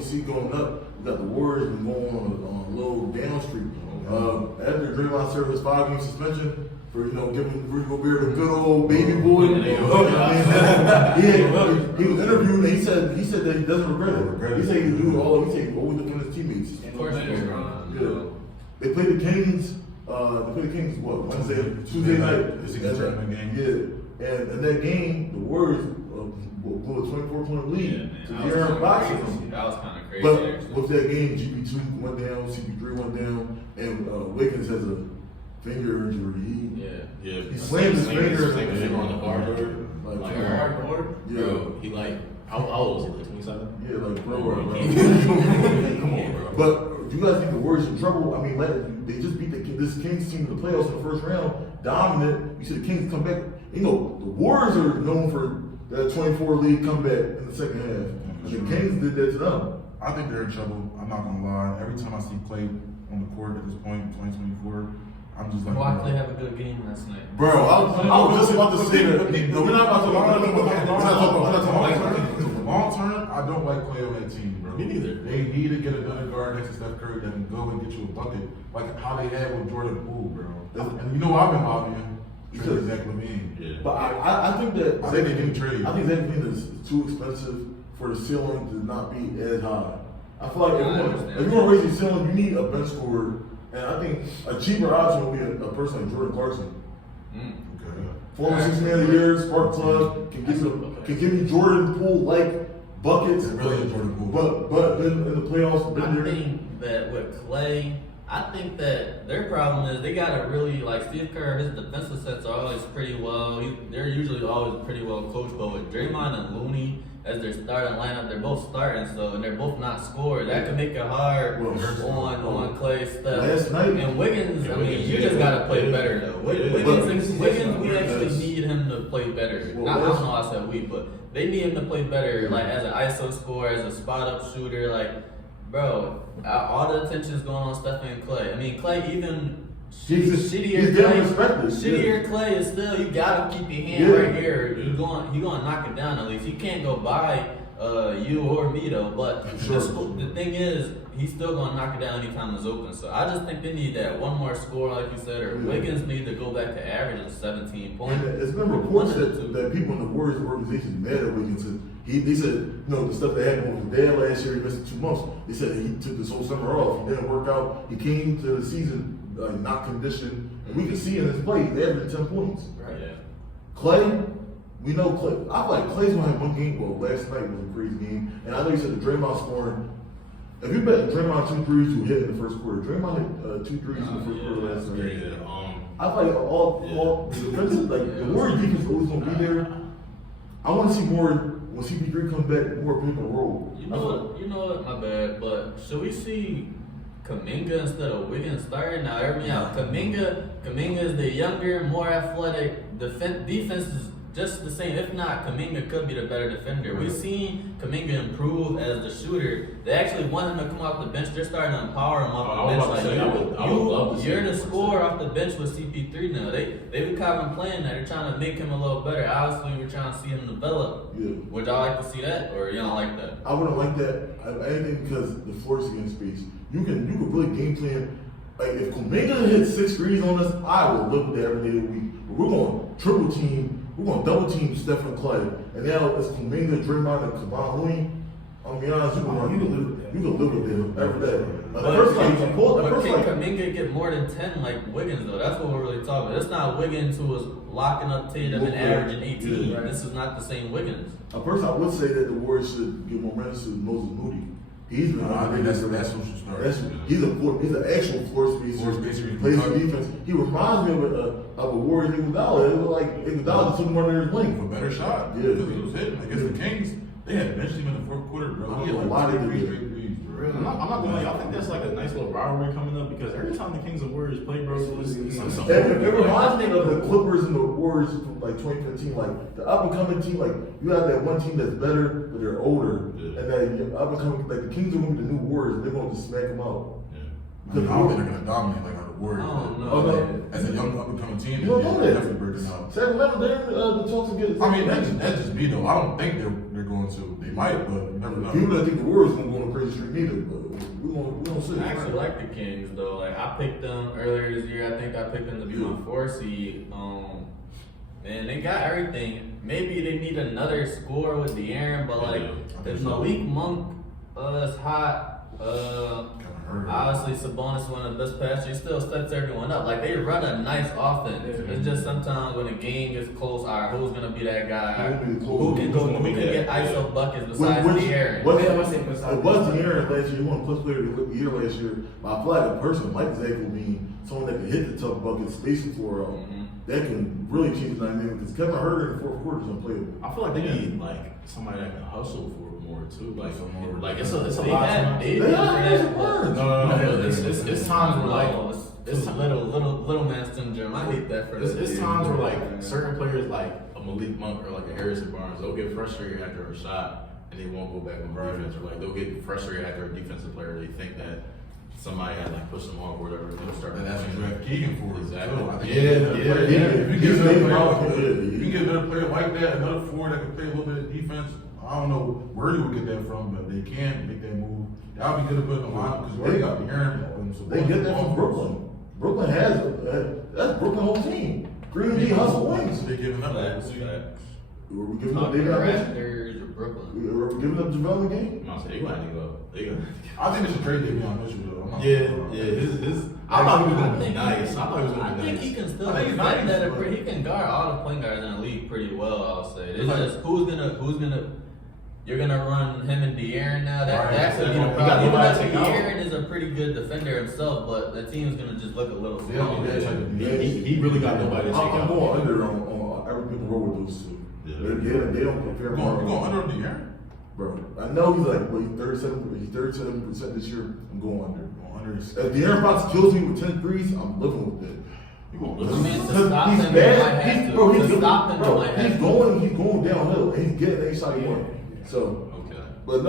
you see going up, you got the Warriors been going on a little down streak. After Draymond served his 5-game suspension for giving Rudy Gobert the good old baby boy. He was interviewed and he said that he doesn't regret it. He said he could do it all. He said he always look at his teammates. Of course, they played the Kings. What, Tuesday night? It's a good tournament game. Yeah, and in that game, the Warriors blew a 24-point lead to the Aaron boxing. That was kind of crazy. But with that game, GP2 went down, CP3 went down, and Wiggins has a finger injury. He slammed his finger on the bar door. Like a hardboard? Yeah. Bro, he how old was he? Like 27? Yeah, like bro. Come on, bro. But do you guys think the Warriors in trouble? I mean, they just beat this Kings team in the playoffs in the first round, dominant. You see the Kings come back. The Warriors are known for that 24 lead comeback in the second half. And the Kings did that to them. I think they're in trouble. I'm not gonna lie. Every time I see Clay on the court at this point, 2024, I'm just like, why Clay have a good game last night? Bro, I was just about to say that. No, we're not about to long term, I don't like Clay on that team, bro. Me neither. They need to get another guard next to Steph Curry that can go and get you a bucket, like how they had with Jordan Poole, bro. And you know I've been lobbying because Zach LaVine. Yeah. But I think that I think they can trade. I think Zach LaVine is too expensive for the ceiling to not be as high. I feel like if you want to raise your ceiling, you need a bench scorer. And I think a cheaper option would be a person like Jordan Clarkson. Okay. Former 6 Man of the Year, Spark Plug, can give you Jordan Poole like buckets. It's really a Jordan Poole. But in the playoffs, I think that with Clay, I think that their problem is they got to really, like Steve Kerr, his defensive sets are always pretty well. They're usually always pretty well coached. But with Draymond and Looney as their starting lineup, they're both starting, and they're both not scored. That can make it hard on Clay's stuff. Last night, and Wiggins, you just got to play better though. Wiggins, we actually need him to play better. I don't know how I said we, but they need him to play better, like as an ISO scorer, as a spot up shooter, like. Bro, all the attention is going on Stephen and Clay. I mean, Clay even shittier Clay is still, you gotta keep your hand right here. You gonna knock it down at least. He can't go by you or me though. But the thing is, he's still gonna knock it down anytime it's open. So I just think they need that one more score, like you said, or Wiggins need to go back to average of 17 points. And it's been reports that people in the Warriors organization mad at Wiggins. They said, the stuff that happened with his dad last year, he missed 2 months. They said he took this whole summer off. He didn't work out. He came to the season not conditioned. And we can see in his play, he's averaging 10 points. Right. Yeah. Clay, we know Clay. I feel like Clay's going to have one game. Well, last night was a crazy game. And I know you said the Draymond scoring. If you bet Draymond 2 threes to hit in the first quarter, Draymond hit 2 threes in the first quarter last night. I feel like all the defensive, like the Warriors defense always going to be there. I want to see more. When CP3 comes back, more pick and roll. You know what? My bad. But should we see Kuminga instead of Wiggins starting? Now, hear me out. Kuminga is the younger, more athletic. Defense is just the same. If not, Kuminga could be the better defender. We've seen Kuminga improve as the shooter. They actually want him to come off the bench. They're starting to empower him off the bench. You're the scorer off the bench with CP3 now. They've kind of been playing that. They're trying to make him a little better. Obviously, we're trying to see him develop. Yeah. Would y'all like to see that, or you don't like that? I wouldn't like that. Anything because the floor is against space. You can really game plan. Like if Kuminga hits 6 threes on us, I will live with that every day of the week. But we're going to triple team. We're going to double team Stephen Clay. And now it's Kuminga, Draymond, and Kevon Looney. I'm going to be honest, you can live with them every day. Can Kuminga get more than 10 like Wiggins though? That's what we're really talking about. It's not Wiggins who was locking up Tatum and averaging 18. Yeah, right. This is not the same Wiggins. A person I would say that the Warriors should give more minutes to Moses Moody. He's been. I think that's who should start. He's an actual floor spacer. He plays for defense. He reminds me of a Warriors Iguodala. It was like Iguodala took him under his wing for a better shot. Yeah, because he was hitting against the Kings. They had benched him in the fourth quarter, bro. He had a lot of threes. I'm not gonna lie, I think that's like a nice little rivalry coming up because every time the Kings and Warriors play, bro, it reminds me of the Clippers and the Warriors from like 2015, like the up and coming team. Like you have that one team that's better, but they're older, and that up and coming, like the Kings are going to be the new Warriors, and they're going to just smack them out. I don't think they're going to dominate like the Warriors. No. As a young up and coming team, you don't know that. Definitely breaking out. Sacramento, they're the talks against. I mean, that's just me though. I don't think they're going to. They might, but you never know. People that think the Warriors going to go on a crazy streak neither, but we gonna see. I actually like the Kings though. Like I picked them earlier this year. I think I picked them to be my 4 seed. Man, they got everything. Maybe they need another score with De'Aaron, but like if Malik Monk is hot, obviously Sabonis one of the best passers. He still sets everyone up. Like they run a nice offense. It's just sometimes when the game gets close, all right, who's gonna be that guy? Who can get ISO buckets besides De'Aaron? It was De'Aaron last year. He won plus player of the year last year. But I feel like a person like Zach Levine, someone that can hit the tough buckets, spacing for that can really change the dynamic. Because Kevin Huerter in the fourth quarter is unplayable. I feel like they need like somebody that can hustle for more too. Like it's a They lot. had It's times where like it's little man syndrome. I hate that for this. It's times where like certain players like a Malik Monk or like a Harrison Barnes, they'll get frustrated after a shot and they won't go back on defense, or like they'll get frustrated after a defensive player. They think that somebody had like pushed them off or whatever. They'll start. And that's what you have Keegan for. Exactly. If you get a better player like that, another 4 that can play a little bit of defense. I don't know where you would get that from, but they can make that move. That'll be good to put in the line because we already got the Aaron. They get that from Brooklyn. Brooklyn has that's Brooklyn whole team. Green D hustle wins. They're giving up that. Were we giving up David Raptors or Brooklyn? Were we giving up JaVale game? I'm not saying they gonna go. They gonna. I think they should trade Davion Mitchell though. I thought he was gonna be nice. I think he can still I think he's defend nice, that. but- He can guard all the point guards in the league pretty well. I'll say. It's Like- just who's gonna. You're gonna run him and De'Aaron now. That could be the You got problem. Even nobody though to take out. De'Aaron is a pretty good defender himself, but the team's gonna just look a little They don't small. need that type of He really got nobody to take I'm out. going under on every pick and roll with those two. Yeah. They don't compare. You going under on the Aaron? Bro, I know he's like, well, he's 37% this year. I'm going under. If De'Aaron Fox kills me with 10 threes, I'm living with it. I mean, to Because stop he's him, you bad. might have to. To stop him, you might have to. He's going downhill and he's getting any shot he wants. So, Okay. but no.